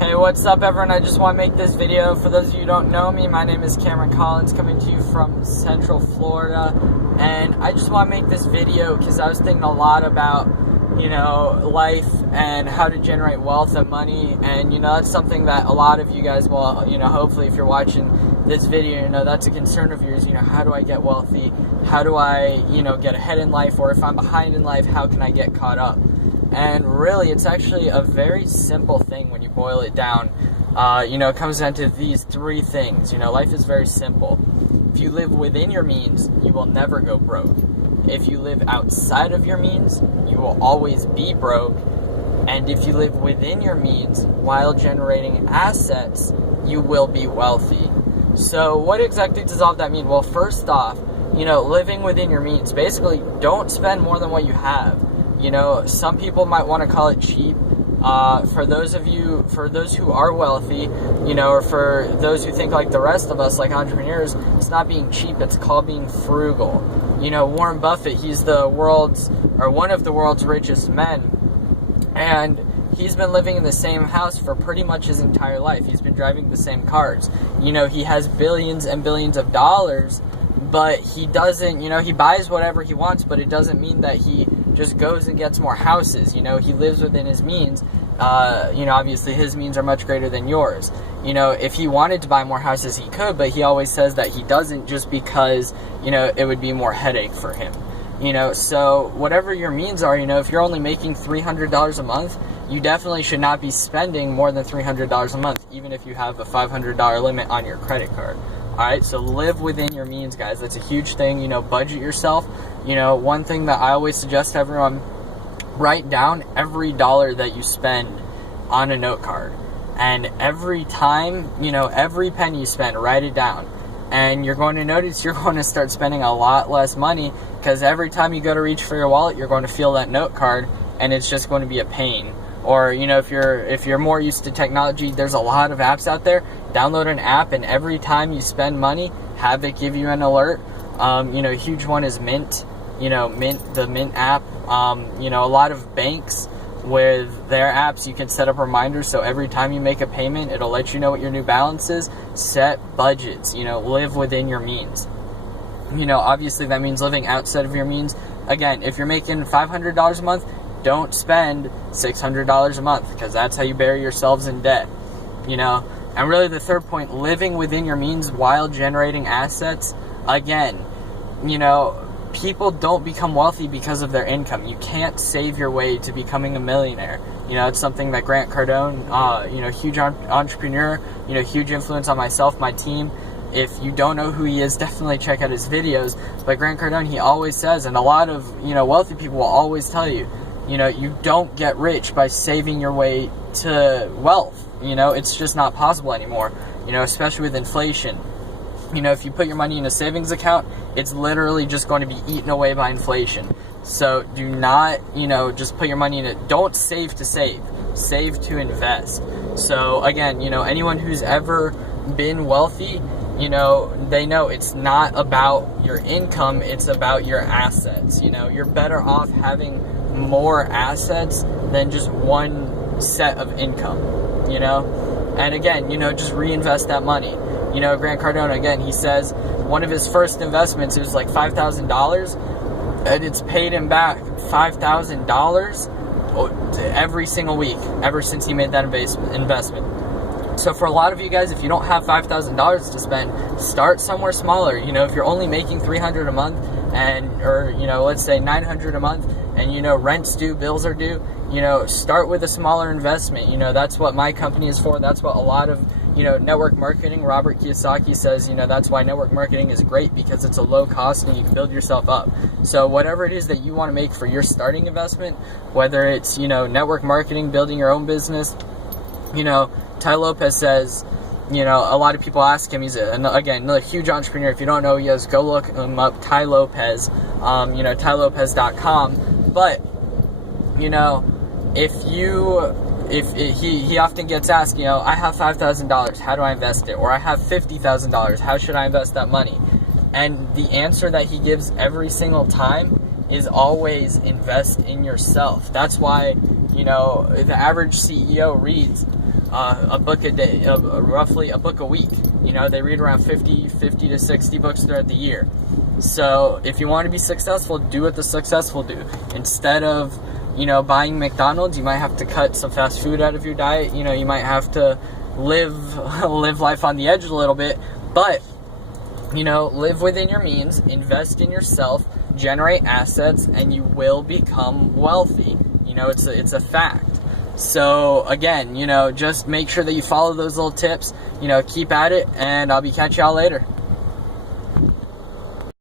Hey, what's up everyone? I just want to make this video. For those of you who don't know me, my name is Cameron Collins, coming to you from Central Florida. And I just want to make this video because I was thinking a lot about, life and how to generate wealth and money. And, that's something that a lot of you guys will, hopefully if you're watching this video, that's a concern of yours. How do I get wealthy? How do I, get ahead in life? Or if I'm behind in life, how can I get caught up? And really, it's actually a very simple thing when you boil it down. It comes down to these three things. Life is very simple. If you live within your means, you will never go broke. If you live outside of your means, you will always be broke. And if you live within your means while generating assets, you will be wealthy. So what exactly does all that mean? Well, first off, living within your means. Basically, don't spend more than what you have. Some people might want to call it cheap. For those who are wealthy, or for those who think like the rest of us, like entrepreneurs, it's not being cheap, it's called being frugal. Warren Buffett, he's one of the world's richest men, and he's been living in the same house for pretty much his entire life. He's been driving the same cars. He has billions and billions of dollars, but he doesn't, he buys whatever he wants, but it doesn't mean that he just goes and gets more houses. He lives within his means. Obviously his means are much greater than yours. If he wanted to buy more houses, he could, but he always says that he doesn't just because, it would be more headache for him. So whatever your means are, if you're only making $300 a month, you definitely should not be spending more than $300 a month, even if you have a $500 limit on your credit card. Alright, so live within your means, guys. That's a huge thing. Budget yourself. One thing that I always suggest to everyone, write down every dollar that you spend on a note card. And every time, every penny you spend, write it down. And you're going to notice you're going to start spending a lot less money, because every time you go to reach for your wallet, you're going to feel that note card, and it's just going to be a pain. Or, if you're more used to technology, there's a lot of apps out there. Download an app, and every time you spend money, have it give you an alert. A huge one is Mint. The Mint app. A lot of banks with their apps, you can set up reminders, so every time you make a payment, it'll let you know what your new balance is. Set budgets. Live within your means. Obviously that means living outside of your means. Again, if you're making $500 a month, don't spend $600 a month, because that's how you bury yourselves in debt. And really the third point, living within your means while generating assets. Again, people don't become wealthy because of their income. You can't save your way to becoming a millionaire. It's something that Grant Cardone, huge entrepreneur, huge influence on myself, my team. If you don't know who he is, definitely check out his videos. But Grant Cardone, he always says, and a lot of, wealthy people will always tell you, you don't get rich by saving your way to wealth. It's just not possible anymore, especially with inflation. If you put your money in a savings account, it's literally just going to be eaten away by inflation. So do not, just put your money in it. Don't save to save. Save to invest. So again, anyone who's ever been wealthy, they know it's not about your income, it's about your assets. You're better off having more assets than just one set of income, And again, just reinvest that money. Grant Cardone, again, he says one of his first investments, it was like $5,000, and it's paid him back $5,000 every single week, ever since he made that investment. So for a lot of you guys, if you don't have $5,000 to spend, start somewhere smaller. If you're only making $300 a month, or let's say $900 a month, and rent's due, bills are due, start with a smaller investment. That's what my company is for. That's what a lot of network marketing, Robert Kiyosaki says, that's why network marketing is great, because it's a low cost and you can build yourself up. So whatever it is that you want to make for your starting investment, whether it's, network marketing, building your own business, Tai Lopez says, a lot of people ask him, he's another huge entrepreneur. If you don't know who he is, go look him up, Tai Lopez, tailopez.com. But, if he often gets asked, I have $5,000, how do I invest it? Or I have $50,000, how should I invest that money? And the answer that he gives every single time is always invest in yourself. That's why, the average CEO reads a book a day, roughly a book a week. You know, they read around 50 to 60 books throughout the year. So if you want to be successful, do what the successful do. Instead of, you know, buying McDonald's, you might have to cut some fast food out of your diet. You know, you might have to live life on the edge a little bit, but, you know, live within your means, invest in yourself, generate assets, and you will become wealthy. You know, it's a fact. So again, you know, just make sure that you follow those little tips, you know, keep at it, and I'll catch y'all later.